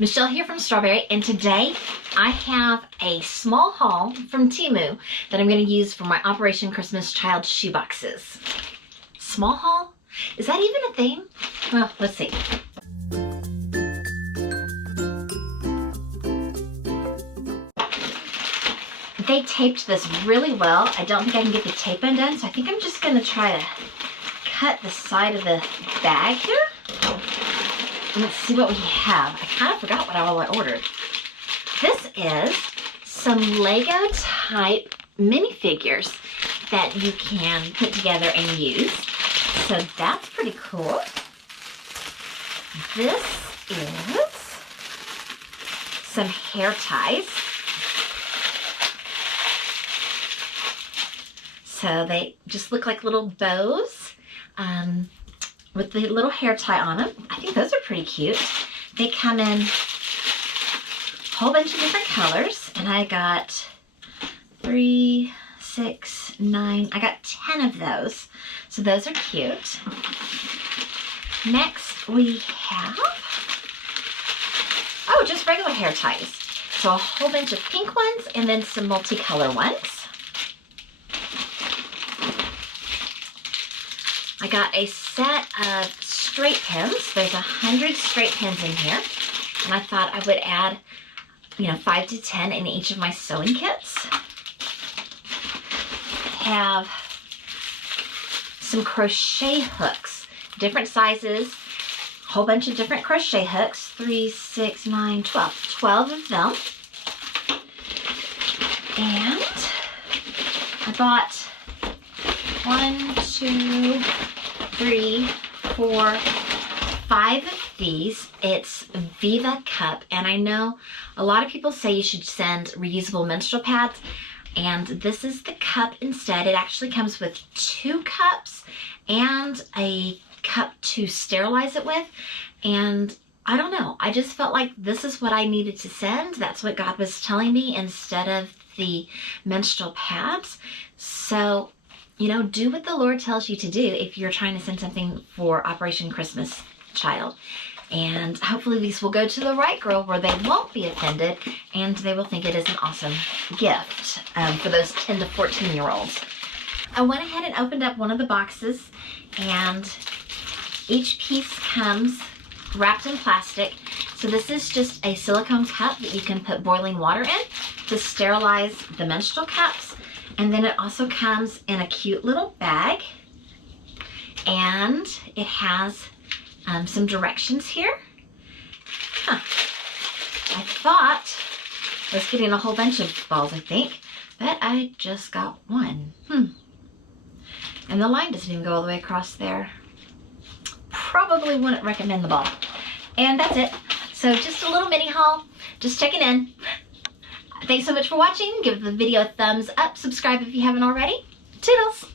Michelle here from Straw-Bearie, and today I have a small haul from Temu that I'm going to use for my Operation Christmas Child shoeboxes. Small haul? Is that even a thing? Well, let's see. They taped this really well. I don't think I can get the tape undone, so I think I'm just going to try to cut the side of the bag here. Let's see what we have. I kind of forgot what all I ordered. This is some Lego type minifigures that you can put together and use. So that's pretty cool. This is some hair ties. So they just look like little bows with the little hair tie on them. I think those are pretty cute. They come in a whole bunch of different colors, and I got 3, 6, 9, I got 10 of those. So those are cute. Next we have, oh, just regular hair ties. So a whole bunch of pink ones and then some multicolor ones. I got a set of straight pins. There's 100 straight pins in here. And I thought I would add, 5 to 10 in each of my sewing kits. I have some crochet hooks, different sizes, a whole bunch of different crochet hooks, 3, 6, 9, 12. 12 of them. And I bought 1, 2, 3, 4, 5 of these. It's Viva Cup, and I know a lot of people say you should send reusable menstrual pads, and this is the cup instead. It actually comes with 2 cups and a cup to sterilize it with, and I don't know, I just felt like this is what I needed to send. That's what God was telling me instead of the menstrual pads. So do what the Lord tells you to do if you're trying to send something for Operation Christmas Child. And hopefully these will go to the right girl where they won't be offended and they will think it is an awesome gift for those 10 to 14-year-olds. I went ahead and opened up one of the boxes, and each piece comes wrapped in plastic. So this is just a silicone cup that you can put boiling water in to sterilize the menstrual cups. And then it also comes in a cute little bag, and it has some directions here. I thought I was getting a whole bunch of balls, I think, but I just got one. And the line doesn't even go all the way across there. Probably wouldn't recommend the ball. And that's it. So just a little mini haul, just checking in. Thanks so much for watching. Give the video a thumbs up. Subscribe if you haven't already. Toodles!